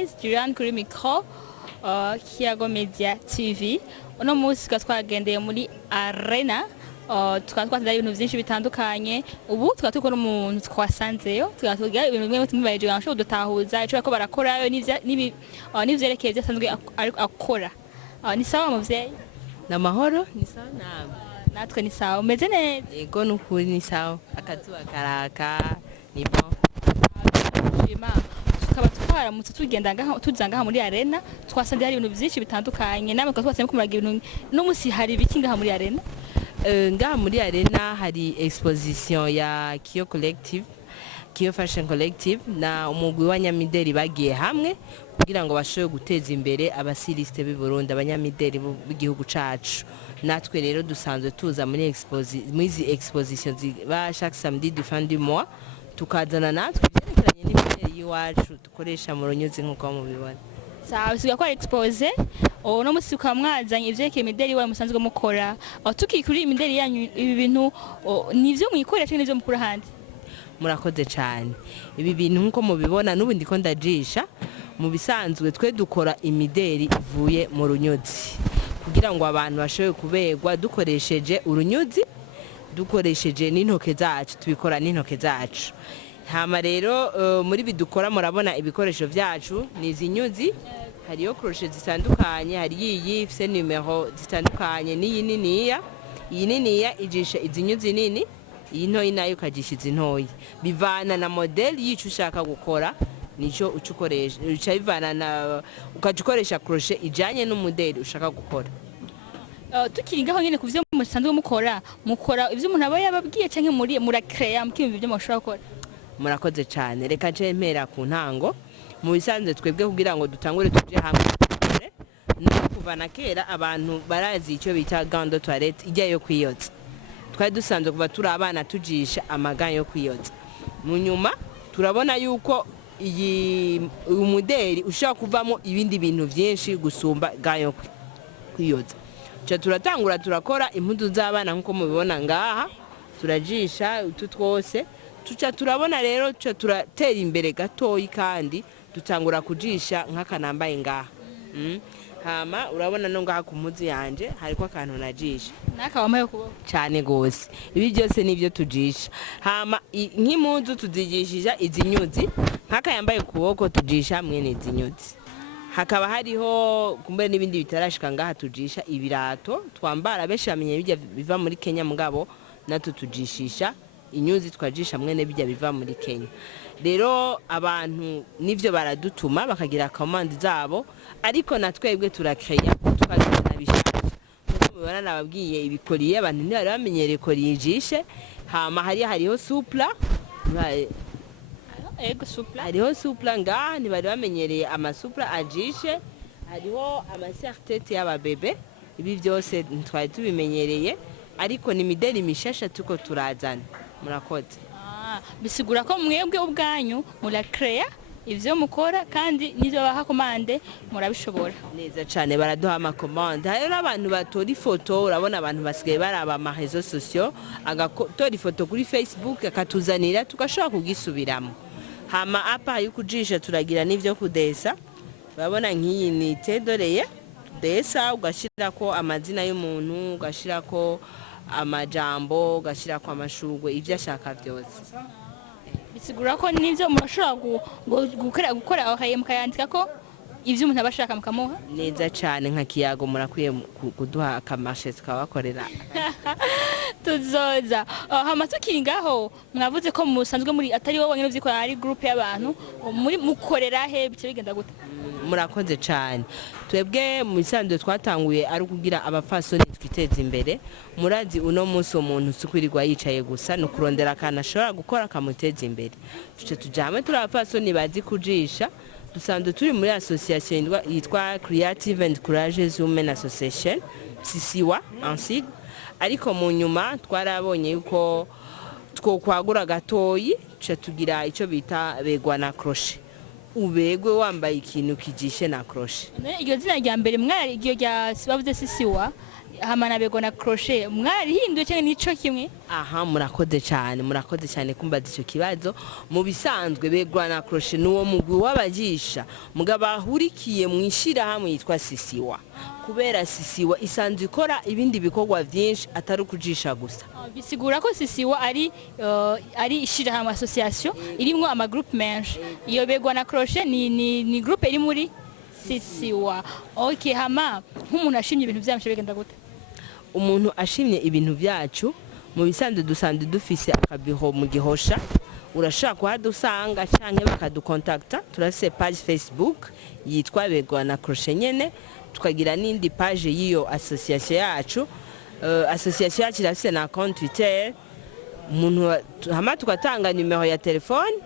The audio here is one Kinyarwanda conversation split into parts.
guys, Julian kuri micro, Kiyago Media TV. Uno munsi twagendeye muri arena, twatwazanye ibintu byinshi bitandukanye. Ubu twatuko n'umuntu twasanzeyo, twatugira ibintu bimwe tumbayeje gansho dutahuza, ico bako barakorayo n'ivyerekeye byasanzwe akora. Ni sawa muvyeyi? Namahoro ni sawa namwe. Natwe ni sawa. Umeze neza? Yego nukuri ni sawa. Akazuba karaka ni bon. Tukaba twaramutse tuza ngaha muri arena, twasanze hari ibintu byinshi bitandukanye. Namwe twasemo kumuraga ibintu no musi hari biki ngaha muri arena? Ngaha muri arena hari exposition ya Kio Collective, Kio Fashion Collective na umugwi wa Nyamideli bagiye hamwe kugira ngo bashoboye guteza imbere abasiriste b'i Burundi, abanyamideli b'igihugu cacu. Natwe rero dusanzwe tuza muri exposition ziba chaque samedi du fin du mois, tukazana natwe byerekeranye n'imideli y'iwacu dukoresha mu runyuzi nk'uko mubibona. Sawa, siga kwa expose no musi ukamwazanye ivyekeye imideli wa musanzwe mukora. Tukikuri imideli yanyu ibi bintu nivyo mwikoresha cyangwa nivyo mukura handi? Murakoze cyane. Ibi bintu nko mubibona n'ubu ndiko ndajisha mu bisanzwe twe dukora imideli ivuye mu runyuzi kugira ngo abantu bashoboye kuberwa dukoresheje urunyuzi, dukoresheje n'intoke zacu, tubikora n'intoke zacu. Hama rero muri bidukora murabona ibikoresho vyacu nizi nyuzi, hariyo crochet zitandukanye, hari iyi ifise numero zitandukanye, niyi niniya, iyi niniya ijisha izi nyuzi nini, iyi ntoyi nayo ukajisha izi ntoyi, bivana na model yicu ushaka gukora nico ucukoresha, uca bivana na ukajukoresha crochet ijanye n'umodeli ushaka gukora. Tukiri ngaho nyene kuvyo musanzwe mukora ivyo umuntu aba yababwiye canke muri murakrea mukimva ivyo mushobora gukora? Murakoze cyane. Reka nce mpera ku ntango. Mu bisanzwe twebwe kugira ngo dutangure tuje hamwe no kuva na kera abantu barazi icyo bita gant de toilette ijya yo kwiyotsa. Twari dusanzwe kuva turi abana tujisha amaga yo kwiyotsa. Mu nyuma turabona yuko iyi umudeli ushaka kuvamo ibindi bintu byinshi gusumba gayo kwiyotsa. Cyo turatangura turakora impudu z'abana nkuko mubibona ngaha, turajisha utu twose. Tuca turabona rero cyo turatera imbere gatoyi kandi dutangura kujisha nk'akanambaye ngaha. Hama urabona no ngaha ku muzi yanje hariko akantu najisha. Nakawamaye kuboko cyane gose. Ibi byose nivyo tujisha. Hama nk'impuzu tuzigishija izi nyuzi, nk'aka yambaye kuboko tujisha mwene izi nyuzi. Hakaba hariho kumbe n'ibindi bitarashika ngaha tujisha ibirato twambara besha bamenye bijya biva muri Kenya mugabo nato tujishisha inyuzi twajisha mwene bijya biva muri Kenya. Rero abantu nivyo baradutuma bakagira commande zabo, ariko natwebwe turakreya tukazana bishaka. Mubona nababwiye ibikoriye abantu ntibari bamenyereye koriyijishe. Hama hariho supla. Ego supla. Hariho supla ngaha ntibari bamenyereye amasupla ajishe. Hariho amasertete y'ababebe. Ibi byose twari tubimenyereye, ariko ni mideli mishasha tuko turazana. Murakoze. Bisigura ko mwebwe ubwanyu murakrea ivyo mukora kandi nivyo baha commande murabishobora neza cyane. Baraduha ama commande. Hari abantu batora ifoto, urabona abantu basigaye baraba ama réseaux sociaux, agatora ifoto kuri Facebook akatuzanira tugashaka kugisubiramo. Hama apa yukujisha turagira nivyo kudesa. Urabona nk'iyi ni tedoreye desa, ugashira ko amazina y'umuntu, ugashira ko amajambo, gashira kwa mashurwe ivyo ashaka byose. Bisigura ko nivyo murashobora gukora aho mukayandika ko ivyo umuntu abashaka mukamuha neza cyane. Nka Kiyago murakwiye kuduha akamashe tukabakorera. Tuzoza hama tukiri ngaho mwavuze ko musanzwe muri atari wowe nyine uvyikora ari group y'abantu muri mukorera he bice bigenda gute? Murakoze cyane. Twebwe mu bisanzwe twatanguye ari kugira abafasoni twiteza imbere. Murazi uno munsi umuntu sukwirirwa yicaye gusa no kurondera kana ashobora gukora akamuteza imbere. Tuce tujame turi abafasoni bazi kujisha. Dusanzwe turi muri association yitwa Creative and Courageous Women Association, CCWA ainsi. Ariko mu nyuma twarabonye yuko twokwagura gatoyi tuca tugira ico bita begwa na crochet. Ubegwe wambaye ikintu kijishe na crochet. Iryo zina rya mbere mwari iryo rya bavuze CCWA hamana bego na crochet mwarihinduye cyane nico kimwe? Aha, murakoze cyane kumbaza icyo kibazo. Mu bisanzwe begwa na crochet nuwo mugwi w'abajisha mugabo ahurikiye mu ishirahamwe yitwa Sisiwa, kubera Sisiwa isanzwe ikora ibindi bikorwa byinshi atari kujisha gusa. Bisigura ko Sisiwa ari ishirahamwe association irimwo ama group menshi. Iyo begwa na crochet ni group iri muri Sisiwa. Okay, hama nk'umuntu ashimye ibintu byamshe bigenda gute? Umuntu ashimye ibintu byacu mu bisanzwe dusanzwe dufise akabiro mu Gihosha, urashaka kuhadusanga canke bakadukontakta. Turafise page Facebook yitwa begwa na crochet nyene, tukagira n'indi page yiyo association yacu. Association yacu irafise na compte Twitter. Umuntu hama tukatanga numero ya telefone,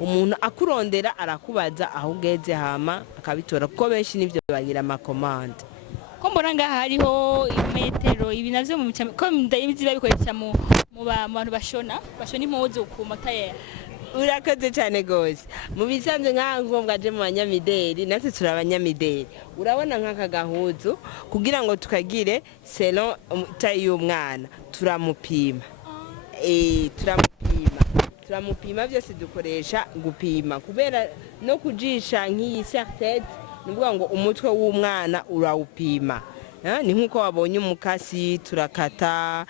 umuntu akurondera arakubaza aho ugeze hama akabitora, kuko benshi nivyo bagira amakomande. Ko mbona ngaha hariho imetero ibi navyo mu ko ndayibizi babikoresha mu bantu bashona impuzu ku matayera. Urakoze cyane gose. Mu bisanzwe nka ngombwa je mu banyamideli, natwe turi abanyamideli. Urabona nk'aka gahuzu kugira ngo tukagire selon taille y'umwana turamupima. Turamupima byose dukoresha gupima, kubera no kujisha nk'iyi sertete nuvuga ngo umutwe w'umwana urawupima. Ni nkuko wabonye umukasi turakata.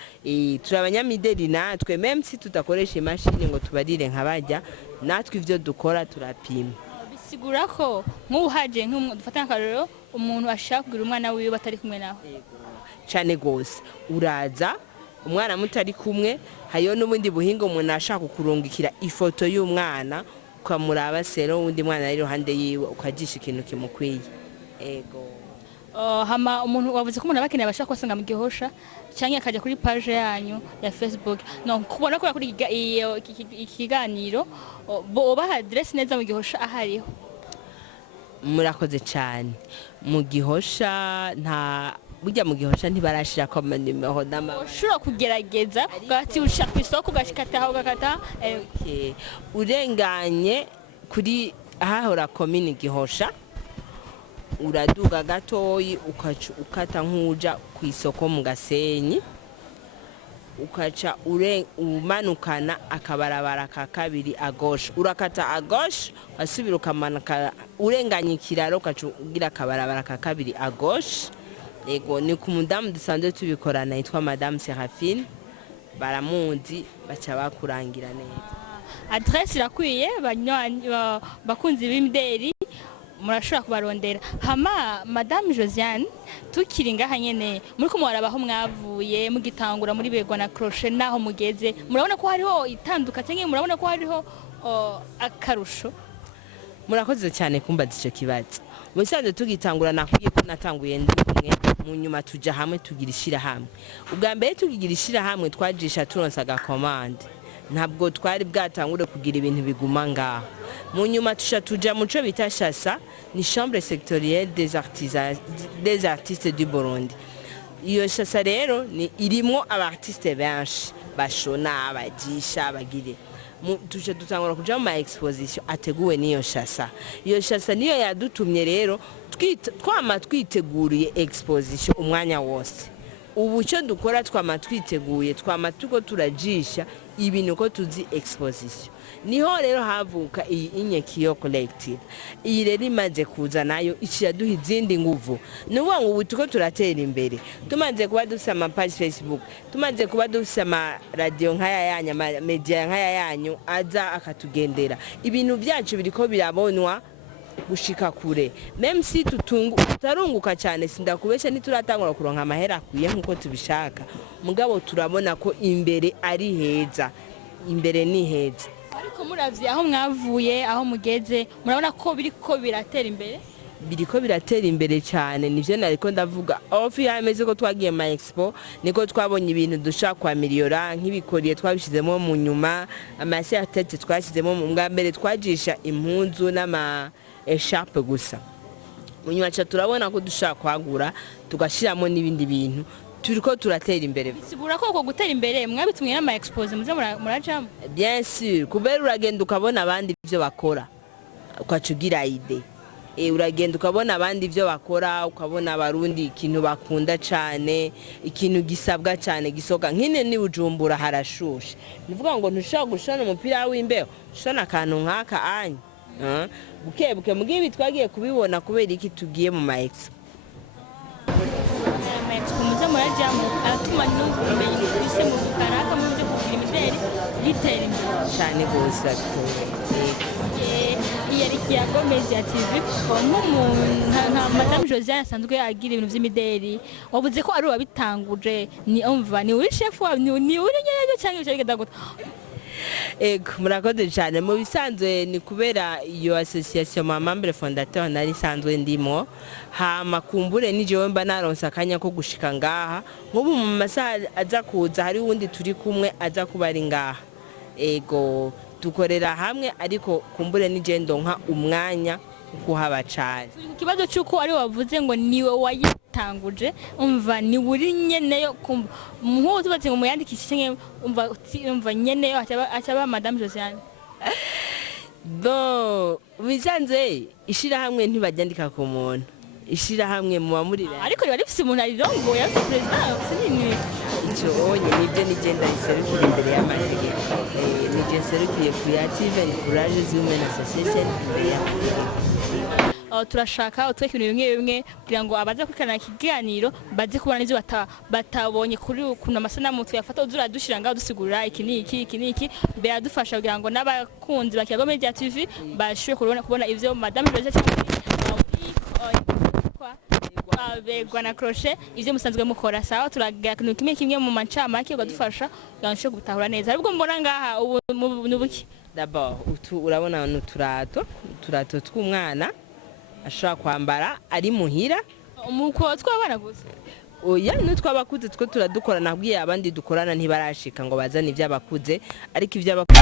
Turabanyamideli natwe, même si tudakoresha imashini ngo tubarire nk'abajya, natwe ivyo dukora turapima. Bisigura ko nk'uhaje dufata akarero umuntu ashaka kugira umwana wiwe batari kumwe nawe. Cyane gose, uraza umwana mutari kumwe, hayo n'ubundi buhingo umuntu ashaka kurungikira ifoto y'umwana ukamuraba sero undi mwana ari ruhande yiwe ukajisha ikintu kimukwiye. Hama umuntu wavuze ko umuntu abakeneye abashaka kwasanga mu Gihosha cyangwa akaja kuri page yanyu ya Facebook. No kubona ko kuri ikiganiro boba address neza mu Gihosha ahariho. Murakoze cyane. Mu Gihosha burya mu Gihosha ntibarashira ko numero ushobora kugerageza ugati ushaka kwisoko ugashikata aho gakata. Urenganye kuri ahahora commune Gihosha, uraduga gatoyi ukata nk'uja ku isoko mu Gasenyi, ukaca umanukana akabarabara ka kabiri à gauche, urakata à gauche asubira ukamanuka urenganye ikiraro ukaca ugira akabarabara ka kabiri à gauche. Ni ku mudamu dusanzwe tubikorana yitwa Madame Seraphine, baramuzi baca bakurangira neza. Adresse irakwiye bakunzi b'imideli murashobora kubarondera. Hama Madame Josiane, tukiri ngaha nyene muri ko mwarabaho mwavuye mugitangura muri begwa na crochet naho mugeze, murabona ko hariho itanduka cyangwa murabona ko hariho akarusho? Murakoze cyane kumbaza icyo kibazo. Musanze tugitangura nakwiye ko natanguye ndi kumwe, mu nyuma tuja hamwe tugira ishira hamwe. Ubwa mbere tugigira ishira hamwe twajisha turonsaga commande, ntabwo twari bwatangure kugira ibintu biguma ngaho. Mu nyuma tuja muco bita Chassa, ni chambre sectorielle des artistes du Burundi. Iyo Chassa rero ni irimo abartiste benshi bashona abajisha bagire. Tuje dutangura kuja mu exposition ateguwe niyo Chassa. Iyo Chassa niyo yadutumye rero twama twiteguriye exposition umwanya wose. Ubu cyo dukora twama twiteguye, twama tuko turajisha ibintu ko tuzi exposition. Niho rero havuka iyi Inyekiyo collective. Iyi rero imaze kuza nayo ikiyaduha izindi nguvu. Nuvuga ngo ubu tuko turatera imbere. Tumaze kuba dufite ama page Facebook, tumaze kuba dufite ama radio nkaya yanyu, ama media nkaya yanyu aza akatugendera. Ibintu byacu biriko birabonwa gushika kure. Même si tutarunguka cyane, sindakubesha ntituratangura kuronka amahera akwiye nkuko tubishaka, mugabo turabona ko imbere ari heza, imbere ni heza. Ariko muravye aho mwavuye aho mugeze, murabona ko biriko biratera imbere? Biriko biratera imbere cyane, nivyo nariko ndavuga. Ofi yameze ko twagiye ma expo, niko twabonye ibintu dushaka kwa miliyora, nk'ibikoriye twabishizemo mu nyuma, amasertete twashizemo mu mbere, twajisha impunzu n'ama echarpe gusa. Munyuma cha turabona ko dushaka kwagura tugashiramo n'ibindi bintu, turiko turatera imbere. Bisigura ko gutera imbere mwabitumye n'ama expose muze murajamo? Bien sûr, kubera uragenda ukabona abandi ivyo bakora ukacugira ide. uragenda ukabona abandi ibyo bakora, ukabona abarundi ikintu bakunda cyane, ikintu gisabwa cyane gisoka nkine ni Bujumbura harashushe, nivuga ngo ntushobora gushona umupira w'imbeho, ushona akantu nk'aka anya bukebuke mugibi twagiye kubibona kubera iki tugiye mu ma expo kumuza murajyamo aratuma n'ubumenyi bwise mu karaka mu byo kugira imideli litera imbere cyane gose yari Kiyago Media TV nka Madame Josiane asanzwe agira ibintu by'imideli, wabuze ko ari wabitanguje, ni umva ni uri chef wa ni uri nyerezo cyangwa icyo genda gute? Ego murakoze cyane, mu bisanzwe ni kubera iyo association membre fondateur nari sanzwe ndimo, hama kumbure ni jewe mba naronsa akanya ko gushika ngaha, nk'ubu mu masaha aza kuza hari wundi turi kumwe aza kuba ari ngaha. Ego dukorera hamwe ariko kumbure ni je ndonka umwanya kuhaba cyane. Ikibazo cyuko ari wavuze ngo niwe wayitanguje, umva ni uri nyeneyo muho tubatse ngo muyandikishe umva nyeneyo acaba Madame Josiane. Bo bizanze ishira hamwe ntibajyandika ku muntu, ishira hamwe mu bamurira ariko riba rifise umuntu arirongo ya president sinini icyo onye nibyo nigenda iserukira imbere y'amategeko, nije serukire Creative and Courageous Women Association imbere y'amategeko. Turashaka utweke ibintu bimwe bimwe kugira ngo abaza kwikana ikiganiro baze kubona n'ibyo batabonye kuri kuna amasanamu tuyafata uzura dushira ngaho dusigurira iki niki biradufasha kugira ngo n'abakunzi ba Kiyago Media TV bashobore kubona ivyo Madame Josiane begwa na crochet ivyo musanzwe mukora. Sawa, turagira kimwe mu mancamake ugadufasha gansho gutahura neza. Ariko mbona ngaha ubu nubuki d'abord urabona n'uturato tw'umwana ashaka kwambara ari muhira, umuko twabana gusa oya n'utwabakuze two turadukora, nabwiye abandi dukorana ntibarashika ngo bazane ivy'abakuze, ariko ivy'abakuze